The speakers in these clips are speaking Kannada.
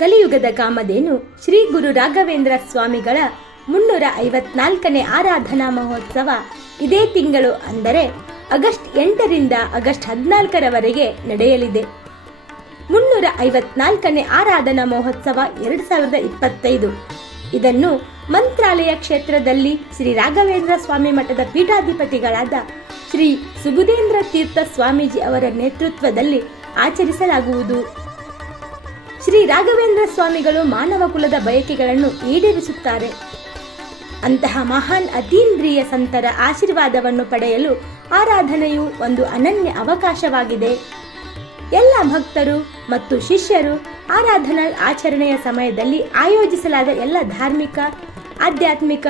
ಕಲಿಯುಗದ ಕಾಮಧೇನು ಶ್ರೀ ಗುರು ರಾಘವೇಂದ್ರ ಸ್ವಾಮಿಗಳ ಮುನ್ನೂರ ಐವತ್ನಾಲ್ಕನೇ ಆರಾಧನಾ ಮಹೋತ್ಸವ ಇದೇ ತಿಂಗಳು ಅಂದರೆ ಆಗಸ್ಟ್ ಎಂಟರಿಂದ ಆಗಸ್ಟ್ ಹದಿನಾಲ್ಕರವರೆಗೆ ನಡೆಯಲಿದೆ. ಮುನ್ನೂರ ಐವತ್ನಾಲ್ಕನೇ ಆರಾಧನಾ ಮಹೋತ್ಸವ ಎರಡು ಸಾವಿರದ ಇಪ್ಪತ್ತೈದು. ಇದನ್ನು ಮಂತ್ರಾಲಯ ಕ್ಷೇತ್ರದಲ್ಲಿ ಶ್ರೀ ರಾಘವೇಂದ್ರ ಸ್ವಾಮಿ ಮಠದ ಪೀಠಾಧಿಪತಿಗಳಾದ ಶ್ರೀ ಸುಬುಧೇಂದ್ರ ತೀರ್ಥ ಸ್ವಾಮೀಜಿ ಅವರ ನೇತೃತ್ವದಲ್ಲಿ ಆಚರಿಸಲಾಗುವುದು. ಶ್ರೀ ರಾಘವೇಂದ್ರ ಸ್ವಾಮಿಗಳು ಮಾನವ ಕುಲದ ಬಯಕೆಗಳನ್ನು ಈಡೇರಿಸುತ್ತಾರೆ. ಅಂತಹ ಮಹಾನ್ ಅತೀಂದ್ರಿಯ ಸಂತರ ಆಶೀರ್ವಾದವನ್ನು ಪಡೆಯಲು ಆರಾಧನೆಯು ಒಂದು ಅನನ್ಯ ಅವಕಾಶವಾಗಿದೆ. ಎಲ್ಲ ಭಕ್ತರು ಮತ್ತು ಶಿಷ್ಯರು ಆರಾಧನಾ ಆಚರಣೆಯ ಸಮಯದಲ್ಲಿ ಆಯೋಜಿಸಲಾದ ಎಲ್ಲ ಧಾರ್ಮಿಕ, ಆಧ್ಯಾತ್ಮಿಕ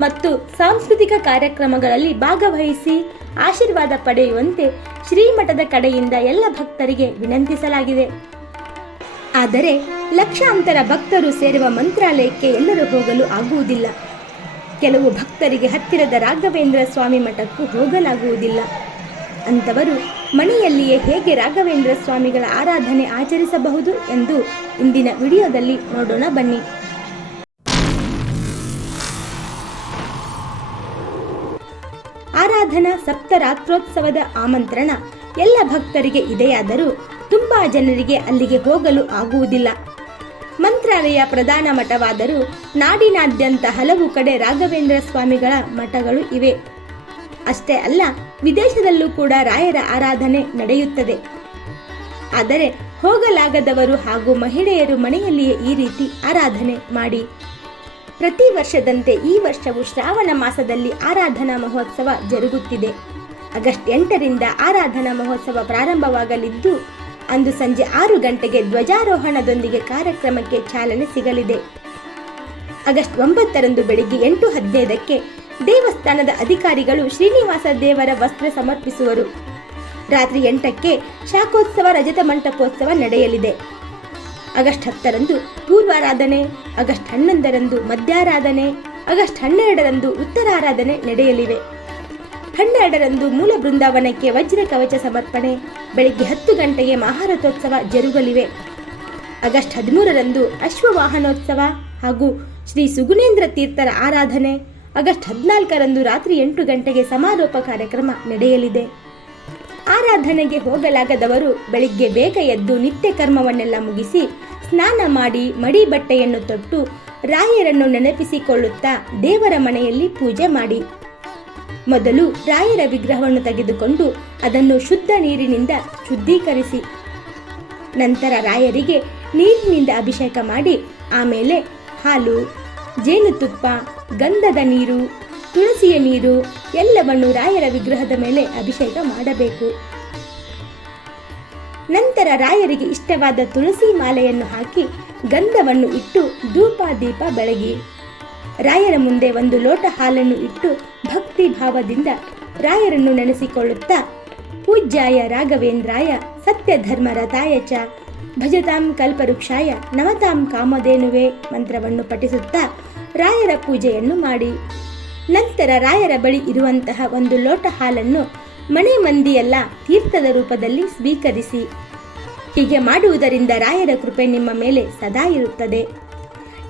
ಮತ್ತು ಸಾಂಸ್ಕೃತಿಕ ಕಾರ್ಯಕ್ರಮಗಳಲ್ಲಿ ಭಾಗವಹಿಸಿ ಆಶೀರ್ವಾದ ಪಡೆಯುವಂತೆ ಶ್ರೀಮಠದ ಕಡೆಯಿಂದ ಎಲ್ಲ ಭಕ್ತರಿಗೆ ವಿನಂತಿಸಲಾಗಿದೆ. ಆದರೆ ಲಕ್ಷಾಂತರ ಭಕ್ತರು ಸೇರುವ ಮಂತ್ರಾಲಯಕ್ಕೆ ಎಲ್ಲರೂ ಹೋಗಲು ಆಗುವುದಿಲ್ಲ. ಕೆಲವು ಭಕ್ತರಿಗೆ ಹತ್ತಿರದ ರಾಘವೇಂದ್ರ ಸ್ವಾಮಿ ಮಠಕ್ಕೂ ಹೋಗಲಾಗುವುದಿಲ್ಲ. ಅಂಥವರು ಮನೆಯಲ್ಲಿಯೇ ಹೇಗೆ ರಾಘವೇಂದ್ರ ಸ್ವಾಮಿಗಳ ಆರಾಧನೆ ಆಚರಿಸಬಹುದು ಎಂದು ಇಂದಿನ ವಿಡಿಯೋದಲ್ಲಿ ನೋಡೋಣ ಬನ್ನಿ. ಆರಾಧನಾ ಸಪ್ತರಾತ್ರೋತ್ಸವದ ಆಮಂತ್ರಣ ಎಲ್ಲ ಭಕ್ತರಿಗೆ ಇದೆಯಾದರೂ ತುಂಬಾ ಜನರಿಗೆ ಅಲ್ಲಿಗೆ ಹೋಗಲು ಆಗುವುದಿಲ್ಲ. ಮಂತ್ರಾಲಯ ಪ್ರಧಾನ ಮಠವಾದರೂ ನಾಡಿನಾದ್ಯಂತ ಹಲವು ಕಡೆ ರಾಘವೇಂದ್ರ ಸ್ವಾಮಿಗಳ ಮಠಗಳು ಇವೆ. ಅಷ್ಟೇ ಅಲ್ಲ, ವಿದೇಶದಲ್ಲೂ ಕೂಡ ರಾಯರ ಆರಾಧನೆ ನಡೆಯುತ್ತದೆ. ಆದರೆ ಹೋಗಲಾಗದವರು ಹಾಗೂ ಮಹಿಳೆಯರು ಮನೆಯಲ್ಲಿಯೇ ಈ ರೀತಿ ಆರಾಧನೆ ಮಾಡಿ. ಪ್ರತಿ ವರ್ಷದಂತೆ ಈ ವರ್ಷವೂ ಶ್ರಾವಣ ಮಾಸದಲ್ಲಿ ಆರಾಧನಾ ಮಹೋತ್ಸವ ಜರುಗುತ್ತಿದೆ. ಆಗಸ್ಟ್ ಎಂಟರಿಂದ ಆರಾಧನಾ ಮಹೋತ್ಸವ ಪ್ರಾರಂಭವಾಗಲಿದ್ದು ಅಂದು ಸಂಜೆ ಆರು ಗಂಟೆಗೆ ಧ್ವಜಾರೋಹಣದೊಂದಿಗೆ ಕಾರ್ಯಕ್ರಮಕ್ಕೆ ಚಾಲನೆ ಸಿಗಲಿದೆ. ಆಗಸ್ಟ್ ಒಂಬತ್ತರಂದು ಬೆಳಿಗ್ಗೆ ಎಂಟು ಹದಿನೈದಕ್ಕೆ ದೇವಸ್ಥಾನದ ಅಧಿಕಾರಿಗಳು ಶ್ರೀನಿವಾಸ ದೇವರ ವಸ್ತ್ರ ಸಮರ್ಪಿಸುವರು. ರಾತ್ರಿ ಎಂಟಕ್ಕೆ ಶಾಖೋತ್ಸವ ರಜತ ಮಂಟಪೋತ್ಸವ ನಡೆಯಲಿದೆ. ಆಗಸ್ಟ್ ಹತ್ತರಂದು ಪೂರ್ವಾರಾಧನೆ, ಆಗಸ್ಟ್ ಹನ್ನೊಂದರಂದು ಮಧ್ಯಾರಾಧನೆ, ಆಗಸ್ಟ್ ಹನ್ನೆರಡರಂದು ಉತ್ತರಾರಾಧನೆ ನಡೆಯಲಿವೆ. ಹನ್ನೆರಡರಂದು ಮೂಲ ಬೃಂದಾವನಕ್ಕೆ ವಜ್ರ ಕವಚ ಸಮರ್ಪಣೆ. ಬೆಳಿಗ್ಗೆ ಹತ್ತು ಗಂಟೆಗೆ ಮಹಾರಥೋತ್ಸವ ಜರುಗಲಿವೆ. ಆಗಸ್ಟ್ ಹದಿಮೂರರಂದು ಅಶ್ವವಾಹನೋತ್ಸವ ಹಾಗೂ ಶ್ರೀ ಸುಗುಣೇಂದ್ರ ತೀರ್ಥರ ಆರಾಧನೆ. ಆಗಸ್ಟ್ ಹದಿನಾಲ್ಕರಂದು ರಾತ್ರಿ ಎಂಟು ಗಂಟೆಗೆ ಸಮಾರೋಪ ಕಾರ್ಯಕ್ರಮ ನಡೆಯಲಿದೆ. ಆರಾಧನೆಗೆ ಹೋಗಲಾಗದವರು ಬೆಳಿಗ್ಗೆ ಬೇಗ ಎದ್ದು ನಿತ್ಯ ಕರ್ಮವನ್ನೆಲ್ಲ ಮುಗಿಸಿ ಸ್ನಾನ ಮಾಡಿ ಮಡಿ ಬಟ್ಟೆಯನ್ನು ತೊಟ್ಟು ರಾಯರನ್ನು ನೆನಪಿಸಿಕೊಳ್ಳುತ್ತಾ ದೇವರ ಮನೆಯಲ್ಲಿ ಪೂಜೆ ಮಾಡಿ. ಮೊದಲು ರಾಯರ ವಿಗ್ರಹವನ್ನು ತೆಗೆದುಕೊಂಡು ಅದನ್ನು ಶುದ್ಧ ನೀರಿನಿಂದ ಶುದ್ಧೀಕರಿಸಿ. ನಂತರ ರಾಯರಿಗೆ ನೀರಿನಿಂದ ಅಭಿಷೇಕ ಮಾಡಿ, ಆಮೇಲೆ ಹಾಲು, ಜೇನುತುಪ್ಪ, ಗಂಧದ ನೀರು, ತುಳಸಿಯ ನೀರು ಎಲ್ಲವನ್ನು ರಾಯರ ವಿಗ್ರಹದ ಮೇಲೆ ಅಭಿಷೇಕ ಮಾಡಬೇಕು. ನಂತರ ರಾಯರಿಗೆ ಇಷ್ಟವಾದ ತುಳಸಿ ಮಾಲೆಯನ್ನು ಹಾಕಿ ಗಂಧವನ್ನು ಇಟ್ಟು ಧೂಪ ದೀಪ ಬೆಳಗಿ. ರಾಯರ ಮುಂದೆ ಒಂದು ಲೋಟ ಹಾಲನ್ನು ಇಟ್ಟು ಭಕ್ತಿ ಭಾವದಿಂದ ರಾಯರನ್ನು ನೆನೆಸಿಕೊಳ್ಳುತ್ತಾ ಪೂಜ್ಯಾಯ ರಾಘವೇಂದ್ರಾಯ ಸತ್ಯಧರ್ಮರತಾಯ ಚ ಭಜತಾಂ ಕಲ್ಪವೃಕ್ಷಾಯ ನವತಾಂ ಕಾಮಧೇನುವೆ ಮಂತ್ರವನ್ನು ಪಠಿಸುತ್ತಾ ರಾಯರ ಪೂಜೆಯನ್ನು ಮಾಡಿ. ನಂತರ ರಾಯರ ಬಳಿ ಇರುವಂತಹ ಒಂದು ಲೋಟ ಹಾಲನ್ನು ಮನೆ ಮಂದಿಯೆಲ್ಲ ತೀರ್ಥದ ರೂಪದಲ್ಲಿ ಸ್ವೀಕರಿಸಿ. ಹೀಗೆ ಮಾಡುವುದರಿಂದ ರಾಯರ ಕೃಪೆ ನಿಮ್ಮ ಮೇಲೆ ಸದಾ ಇರುತ್ತದೆ.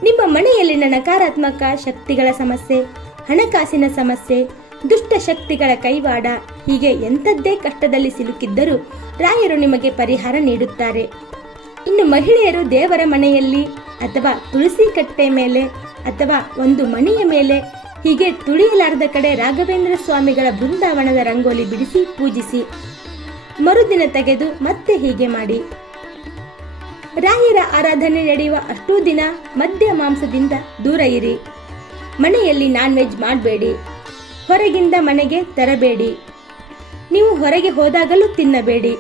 ನಿಮ್ಮ ಮನೆಯಲ್ಲಿನ ನಕಾರಾತ್ಮಕ ಶಕ್ತಿಗಳ ಸಮಸ್ಯೆ ಹಣಕಾಸಿನ ಸಮಸ್ಯೆ, ದುಷ್ಟ ಶಕ್ತಿಗಳ ಕೈವಾಡ, ಹೀಗೆ ಎಂಥದ್ದೇ ಕಷ್ಟದಲ್ಲಿ ಸಿಲುಕಿದ್ದರೂ ರಾಯರು ನಿಮಗೆ ಪರಿಹಾರ ನೀಡುತ್ತಾರೆ. ಇನ್ನು ಮಹಿಳೆಯರು ದೇವರ ಮನೆಯಲ್ಲಿ ಅಥವಾ ತುಳಸಿ ಕಟ್ಟೆ ಮೇಲೆ ಅಥವಾ ಒಂದು ಮನೆಯ ಮೇಲೆ ಹೀಗೆ ತುಳಿಯಲಾರದ ಕಡೆ ರಾಘವೇಂದ್ರ ಸ್ವಾಮಿಗಳ ಬೃಂದಾವನದ ರಂಗೋಲಿ ಬಿಡಿಸಿ ಪೂಜಿಸಿ. ಮರುದಿನ ತೆಗೆದು ಮತ್ತೆ ಹೀಗೆ ಮಾಡಿ. ರಾಯರ ಆರಾಧನೆ ನಡೆಯುವ ಅಷ್ಟೂ ದಿನ ಮದ್ಯ ಮಾಂಸದಿಂದ ದೂರ ಇರಿ. ಮನೆಯಲ್ಲಿ ನಾನ್ ವೆಜ್ ಮಾಡಬೇಡಿ. ಹೊರಗಿಂದ ಮನೆಗೆ ತರಬೇಡಿ. ನೀವು ಹೊರಗೆ ಹೋದಾಗಲೂ ತಿನ್ನಬೇಡಿ.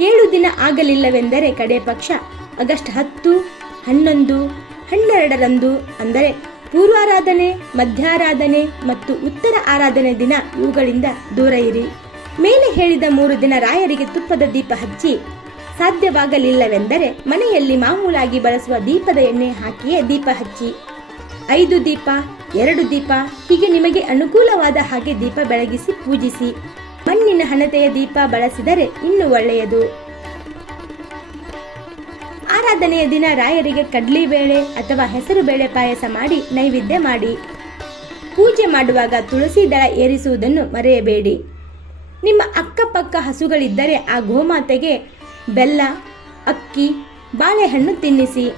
ಏಳು ದಿನ ಆಗಲಿಲ್ಲವೆಂದರೆ ಕಡೆ ಪಕ್ಷ ಆಗಸ್ಟ್ ಹತ್ತು, ಹನ್ನೊಂದು, ಹನ್ನೆರಡರಂದು ಅಂದರೆ ಪೂರ್ವಾರಾಧನೆ, ಮಧ್ಯಾರಾಧನೆ ಮತ್ತು ಉತ್ತರ ಆರಾಧನೆ ದಿನ ಇವುಗಳಿಂದ ದೂರ ಇರಿ. ಮೇಲೆ ಹೇಳಿದ ಮೂರು ದಿನ ರಾಯರಿಗೆ ತುಪ್ಪದ ದೀಪ ಹಚ್ಚಿ ಸಾಧ್ಯವಾಗಲಿಲ್ಲವೆಂದರೆ ಮನೆಯಲ್ಲಿ ಮಾಮೂಲಾಗಿ ಬಳಸುವ ದೀಪದ ಎಣ್ಣೆ ಹಾಕಿಯೇ ದೀಪ ಹಚ್ಚಿ. ಐದು ದೀಪ, ಎರಡು ದೀಪ, ಹೀಗೆ ನಿಮಗೆ ಅನುಕೂಲವಾದ ಹಾಗೆ ದೀಪ ಬೆಳಗಿಸಿ ಪೂಜಿಸಿ. ಮಣ್ಣಿನ ಹಣತೆಯ ದೀಪ ಬಳಸಿದರೆ ಇನ್ನು ಒಳ್ಳೆಯದು. ಆರಾಧನೆಯ ದಿನ ರಾಯರಿಗೆ ಕಡ್ಲಿಬೇಳೆ ಅಥವಾ ಹೆಸರು ಬೇಳೆ ಪಾಯಸ ಮಾಡಿ ನೈವೇದ್ಯ ಮಾಡಿ. ಪೂಜೆ ಮಾಡುವಾಗ ತುಳಸಿ ದಳ ಏರಿಸುವುದನ್ನು ಮರೆಯಬೇಡಿ. ನಿಮ್ಮ ಅಕ್ಕಪಕ್ಕ ಹಸುಗಳಿದ್ದರೆ ಆ ಗೋಮಾತೆಗೆ ಬೆಲ್ಲ, ಅಕ್ಕಿ, ಬಾಳೆಹಣ್ಣು ತಿನ್ನಿಸಿ.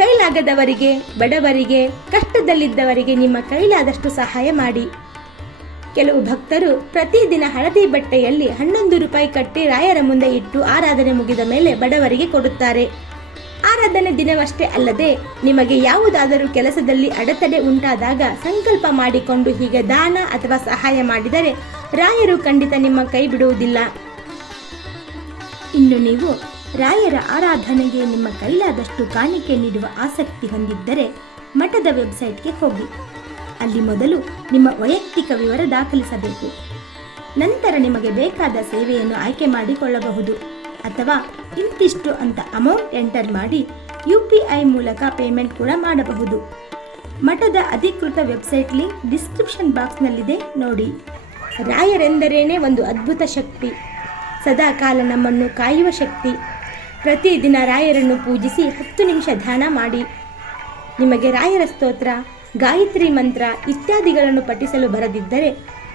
ಕೈಲಾಗದವರಿಗೆ, ಬಡವರಿಗೆ, ಕಷ್ಟದಲ್ಲಿದ್ದವರಿಗೆ ನಿಮ್ಮ ಕೈಲಾದಷ್ಟು ಸಹಾಯ ಮಾಡಿ. ಕೆಲವು ಭಕ್ತರು ಪ್ರತಿದಿನ ಹಳದಿ ಬಟ್ಟೆಯಲ್ಲಿ ಹನ್ನೊಂದು ರೂಪಾಯಿ ಕಟ್ಟಿ ರಾಯರ ಮುಂದೆ ಇಟ್ಟು ಆರಾಧನೆ ಮುಗಿದ ಮೇಲೆ ಬಡವರಿಗೆ ಕೊಡುತ್ತಾರೆ. ಆರಾಧನೆ ದಿನವಷ್ಟೇ ಅಲ್ಲದೆ, ನಿಮಗೆ ಯಾವುದಾದರೂ ಕೆಲಸದಲ್ಲಿ ಅಡೆತಡೆ ಉಂಟಾದಾಗ ಸಂಕಲ್ಪ ಮಾಡಿಕೊಂಡು ಹೀಗೆ ದಾನ ಅಥವಾ ಸಹಾಯ ಮಾಡಿದರೆ ರಾಯರು ಖಂಡಿತ ನಿಮ್ಮ ಕೈ ಬಿಡುವುದಿಲ್ಲ. ಇನ್ನು ನೀವು ರಾಯರ ಆರಾಧನೆಗೆ ನಿಮ್ಮ ಕೈಲಾದಷ್ಟು ಕಾಣಿಕೆ ನೀಡುವ ಆಸಕ್ತಿ ಹೊಂದಿದ್ದರೆ ಮಠದ ವೆಬ್ಸೈಟ್ಗೆ ಹೋಗಿ. ಅಲ್ಲಿ ಮೊದಲು ನಿಮ್ಮ ವೈಯಕ್ತಿಕ ವಿವರ ದಾಖಲಿಸಬೇಕು. ನಂತರ ನಿಮಗೆ ಬೇಕಾದ ಸೇವೆಯನ್ನು ಆಯ್ಕೆ ಮಾಡಿಕೊಳ್ಳಬಹುದು ಅಥವಾ ಇಂತಿಷ್ಟು ಅಂತ ಅಮೌಂಟ್ ಎಂಟರ್ ಮಾಡಿ ಯು ಪಿ ಐ ಮೂಲಕ ಪೇಮೆಂಟ್ ಕೂಡ ಮಾಡಬಹುದು. ಮಠದ ಅಧಿಕೃತ ವೆಬ್ಸೈಟ್ ಲಿಂಕ್ ಡಿಸ್ಕ್ರಿಪ್ಷನ್ ಬಾಕ್ಸ್ನಲ್ಲಿದೆ, ನೋಡಿ. ರಾಯರೆಂದರೇನೆ ಒಂದು ಅದ್ಭುತ ಶಕ್ತಿ. ಸದಾ ಕಾಲ ನಮ್ಮನ್ನು ಕಾಯುವ ಶಕ್ತಿ. ಪ್ರತಿದಿನ ರಾಯರನ್ನು ಪೂಜಿಸಿ ಹತ್ತು ನಿಮಿಷ ಧ್ಯಾನ ಮಾಡಿ. ನಿಮಗೆ ರಾಯರ ಸ್ತೋತ್ರ, ಗಾಯತ್ರಿ ಮಂತ್ರ ಇತ್ಯಾದಿಗಳನ್ನು ಪಠಿಸಲು ಬರದಿದ್ದರೆ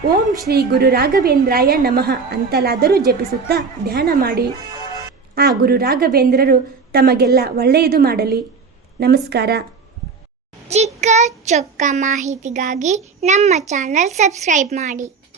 ಓಂ ಶ್ರೀ ಗುರು ರಾಘವೇಂದ್ರಾಯ ನಮಃ ಅಂತಲಾದರೂ ಜಪಿಸುತ್ತಾ ಧ್ಯಾನ ಮಾಡಿ. ಆ ಗುರು ರಾಘವೇಂದ್ರರು ತಮಗೆಲ್ಲ ಒಳ್ಳೆಯದು ಮಾಡಲಿ. ನಮಸ್ಕಾರ. ಚಿಕ್ಕ ಚೊಕ್ಕ ಮಾಹಿತಿಗಾಗಿ ನಮ್ಮ ಚಾನಲ್ ಸಬ್ಸ್ಕ್ರೈಬ್ ಮಾಡಿ.